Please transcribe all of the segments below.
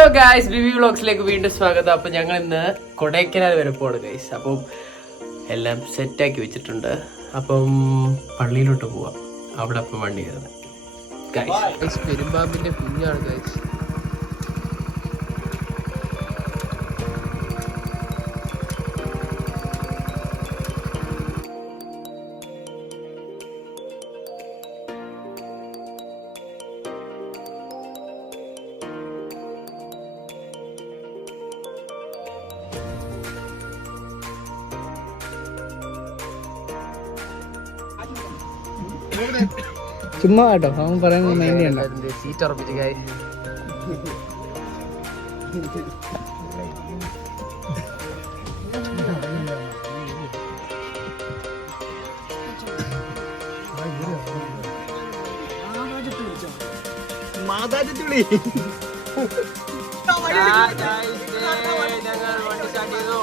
Hello guys, ബിബി വ്ളോഗ്സിലേക്ക് വീണ്ടും സ്വാഗതം. അപ്പം ഞങ്ങൾ ഇന്ന് കൊടൈക്കനാൽ വരെ പോവാണ് ഗായ്സ്. അപ്പം എല്ലാം സെറ്റാക്കി വെച്ചിട്ടുണ്ട്. അപ്പം പള്ളിയിലോട്ട് പോവാം. അവിടെ അപ്പം വണ്ടി കയറുന്നത് ഗായ്സ്. പെരുമ്പാമ്പിന്റെ കുഞ്ഞാണ് ഗായ്സ്. ചുമ്മാ കേട്ടോ, അവൻ പറയുന്നത് മൈൻഡ് ചെയ്യണ്ട. സീറ്റ് ഉറപ്പിച്ച് കാര്യം മാതാജത്തുളി ഞങ്ങൾ വണ്ടി സ്റ്റാർട്ട് ചെയ്തു.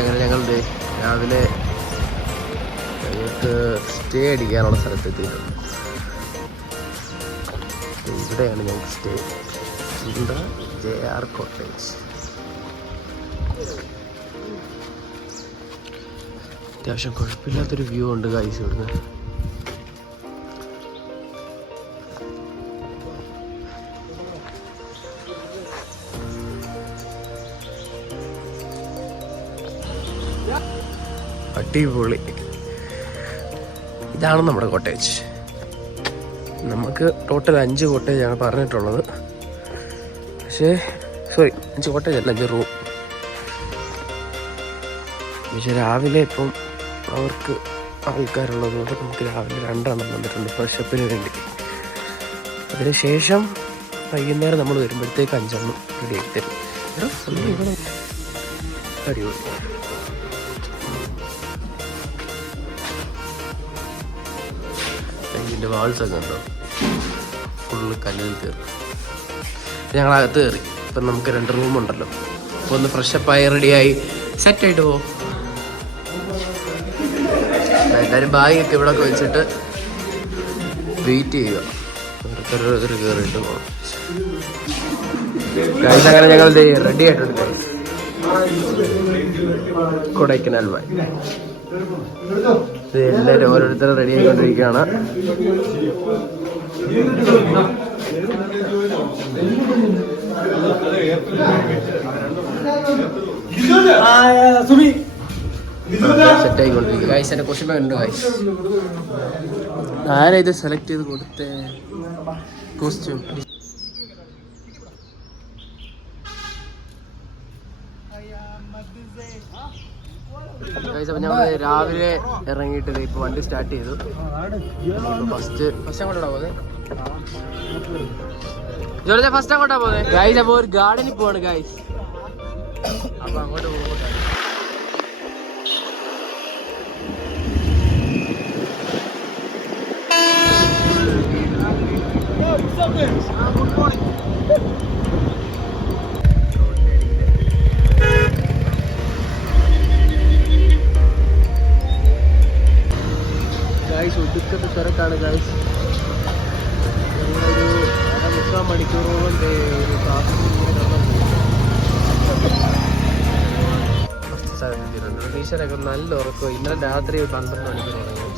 അങ്ങനെ ഞങ്ങൾ രാവിലെ ഞങ്ങൾക്ക് സ്റ്റേ അടിക്കാനുള്ള സ്ഥലത്തെത്തിയിട്ടുണ്ട്. ഇവിടെയാണ് ഞങ്ങൾക്ക് സ്റ്റേ. ഇവിടെ JR കോട്ടേജ്. അത്യാവശ്യം കുഴപ്പമില്ലാത്തൊരു വ്യൂ ഉണ്ട് ഗൈസ് ഇവിടുന്ന്. അടിപൊളി. ഇതാണ് നമ്മുടെ കോട്ടേജ്. നമുക്ക് ടോട്ടൽ 5 കോട്ടേജാണ് പറഞ്ഞിട്ടുള്ളത്. പക്ഷേ 5 കോട്ടേജ് അല്ല, 5 റൂം. പക്ഷേ രാവിലെ ഇപ്പം അവർക്ക് ആൾക്കാരുള്ളത് കൊണ്ട് നമുക്ക് രാവിലെ 2 വന്നിട്ടുണ്ട് ഫ്രഷപ്പിന് വേണ്ടി. അതിനുശേഷം വൈകുന്നേരം നമ്മൾ വരുമ്പോഴത്തേക്ക് 5 റെഡി ആക്കി തരും. അടിപൊളി. ഇതിൻ്റെ വാൾസൊക്കെ ഉണ്ടോ, ഫുള്ള് കല്ലിൽ കയറി. ഞങ്ങളകത്ത് കയറി. ഇപ്പം നമുക്ക് 2 റൂമുണ്ടല്ലോ. അപ്പോൾ ഒന്ന് ഫ്രഷപ്പായി റെഡിയായി സെറ്റായിട്ട് പോകും. എല്ലാവരും ബാഗൊക്കെ ഇവിടെയൊക്കെ വെച്ചിട്ട് വെയിറ്റ് ചെയ്യുക. ഓരോരുത്തർ കയറിയിട്ട് പോകണം. അങ്ങനെ ഞങ്ങൾ റെഡി ആയിട്ടുണ്ട് കൊടൈക്കനാൽ വഴി. എല്ലാവരും ഓരോരുത്തരും റെഡി ആയിക്കൊണ്ടിരിക്കുകയാണ്. സെറ്റ് ആയിക്കൊണ്ടിരിക്കുക ഗൈസ്. എൻ്റെ ക്വസ്റ്റ്യൻ ഉണ്ട് ഗൈസ്. ആരാ ഇത് സെലക്ട് ചെയ്ത് കൊടുത്തേ കോസ്റ്റ്യൂം? അപ്പം ഞങ്ങൾ രാവിലെ ഇറങ്ങിയിട്ട് ഇപ്പോൾ വണ്ടി സ്റ്റാർട്ട് ചെയ്തു. ഫസ്റ്റ് അങ്ങോട്ടാ പോകുന്നത്. ഫസ്റ്റ് അങ്ങോട്ടാ പോകുന്നത് ഗൈസ്. അപ്പോൾ ഒരു ഗാർഡനിൽ പോവാണ് ഗൈസ്. അപ്പൊ അങ്ങോട്ട് പോകുമ്പോൾ ഒടുക്കത്തെ തിരക്കാണ് ഗൈസ്. ഞങ്ങളൊരു 3/4 മണിക്കൂറോളം ഒരു ടീച്ചറൊക്കെ നല്ല ഉറക്കം. ഇന്നലെ രാത്രി 12 മണിക്കൂർ ഉറങ്ങി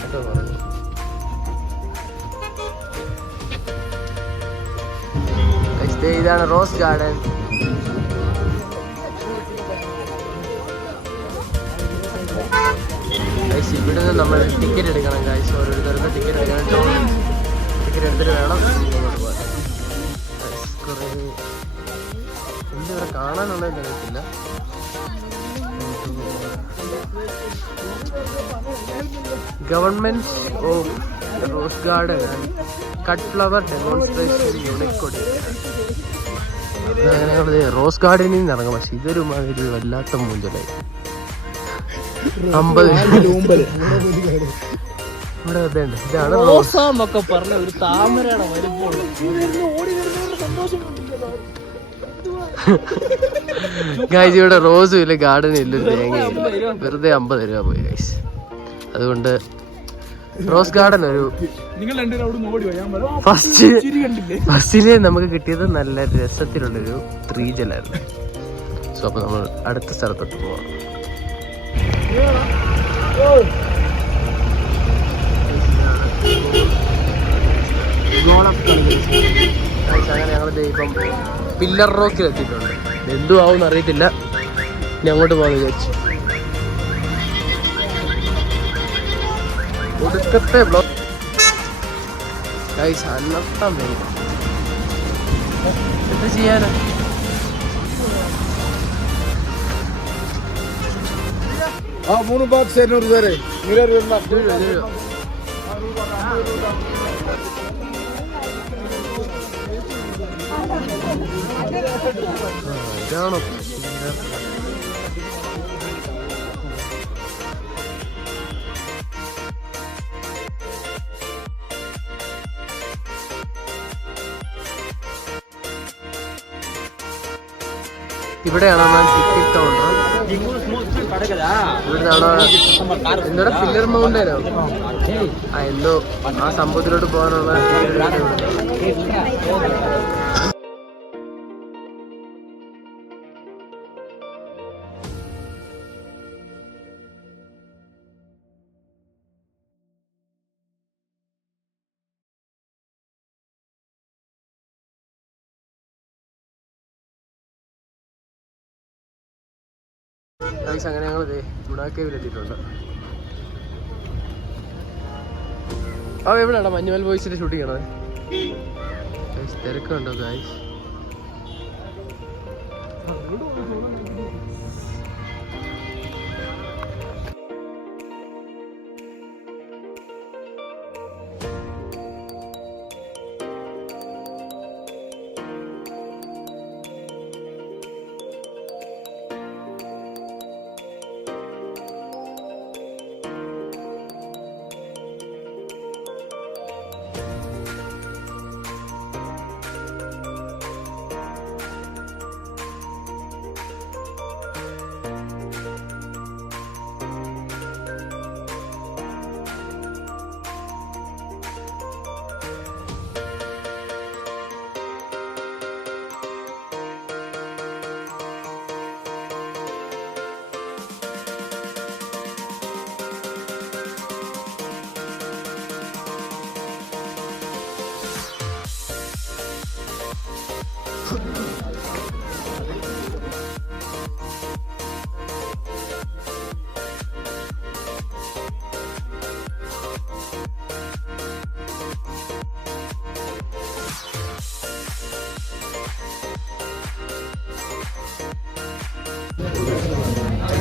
കേട്ടോ പറഞ്ഞു. ഇതാണ് റോസ് ഗാർഡൻ. ഇവിടെ നിന്ന് നമ്മൾ ടിക്കറ്റ് എടുക്കണം ഗൈസ്. ഓരോരുത്തർക്ക് ടിക്കറ്റ് എടുക്കണം. ടിക്കറ്റ് എടുത്തിട്ട് വേണം ഇങ്ങോട്ട് പോകാൻ. കുറേ എന്തിവിടെ കാണാനുള്ളതെന്ന് അറിയത്തില്ല. Government of rows garden cut flower demonstration unique. അങ്ങനെ റോസ് ഗാർഡനിൽ നിന്ന് ഇറങ്ങാം. പക്ഷെ ഇതൊരു മാതിരി വല്ലാത്ത മൂഞ്ചലായി. 50 ഇവിടെ ഇതുണ്ട്, ഇതാണ് റോസ എന്നൊക്കെ പറഞ്ഞ ഒരു താമരയുടെ വലുപ്പമുള്ള ഗൈസ്. ഇവിടെ റോസും ഇല്ല, ഗാർഡനും ഇല്ല, ഒരു തേങ്ങയില്ല, വെറുതെ 50 രൂപ പോയി ഗൈസ്. അതുകൊണ്ട് റോസ് ഗാർഡൻ ഒരു ഫസ്റ്റില് നമുക്ക് കിട്ടിയത് നല്ല രസത്തിലുള്ളൊരു 3 ജലായിരുന്നു. സോ അപ്പൊ നമ്മൾ അടുത്ത സ്ഥലത്തോട്ട് പോവാം. അങ്ങനെ ഞങ്ങളിത് ഇപ്പം പില്ലർ റോക്കിൽ എത്തിയിട്ടുണ്ട്. എന്തു ആവും അറിയത്തില്ല, ഇനി അങ്ങോട്ട് പോകാന്ന് വിചാരിച്ചു. ഒടുക്കത്തെ ബ്ലോക്ക് ഗൈസ്, അന്നത്തം വരും. എന്താ ചെയ്യാനാ? മൂന്ന് ബോക്സ് 200 തരേ. ഇതാണോ ഇവിടെയാണോ ടിക്കറ്റ് കൗണ്ടർ? ഇവിടുന്നാണോ എന്താ പില്ലർ മൗണ്ടനോ? എന്തോ ആ സംഭവത്തിലോട്ട് പോകാനുള്ള അങ്ങനെ ഞങ്ങൾ ചുടാക്കേവിലെത്തിയിട്ടുണ്ട്. എവിടെയാണോ മഞ്ഞുമൽ ബോയ്സിന്റെ ഷൂട്ടിംഗ് ആണോ? തിരക്കുണ്ടോ ഗായ്സ്?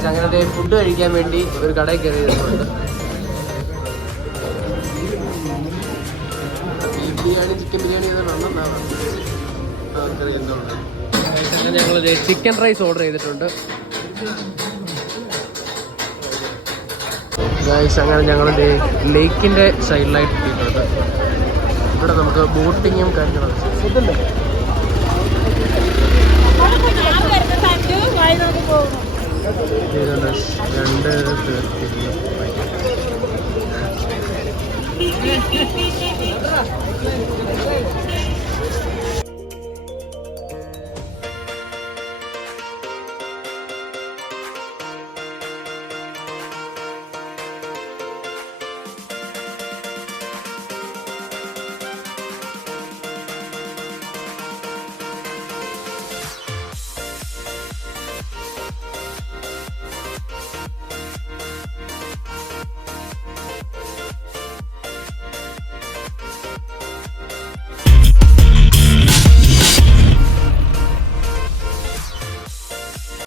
അങ്ങനെ ഫുഡ് കഴിക്കാൻ വേണ്ടി ഒരു കടയിൽ കയറിയിട്ടുണ്ട്. ബീഫ് ബിരിയാണി, ചിക്കൻ ബിരിയാണി അങ്ങനെ ഞങ്ങളൊരു ചിക്കൻ റൈസ് ഓർഡർ ചെയ്തിട്ടുണ്ട് ഗൈസ്. അങ്ങനെ ഞങ്ങൾ ലേക്കിന്റെ സൈഡിലായിട്ട് എത്തിയിട്ടുണ്ട്. ഇവിടെ നമുക്ക് ബോട്ടിങ്ങും കാര്യങ്ങളും ഫുഡുണ്ട്.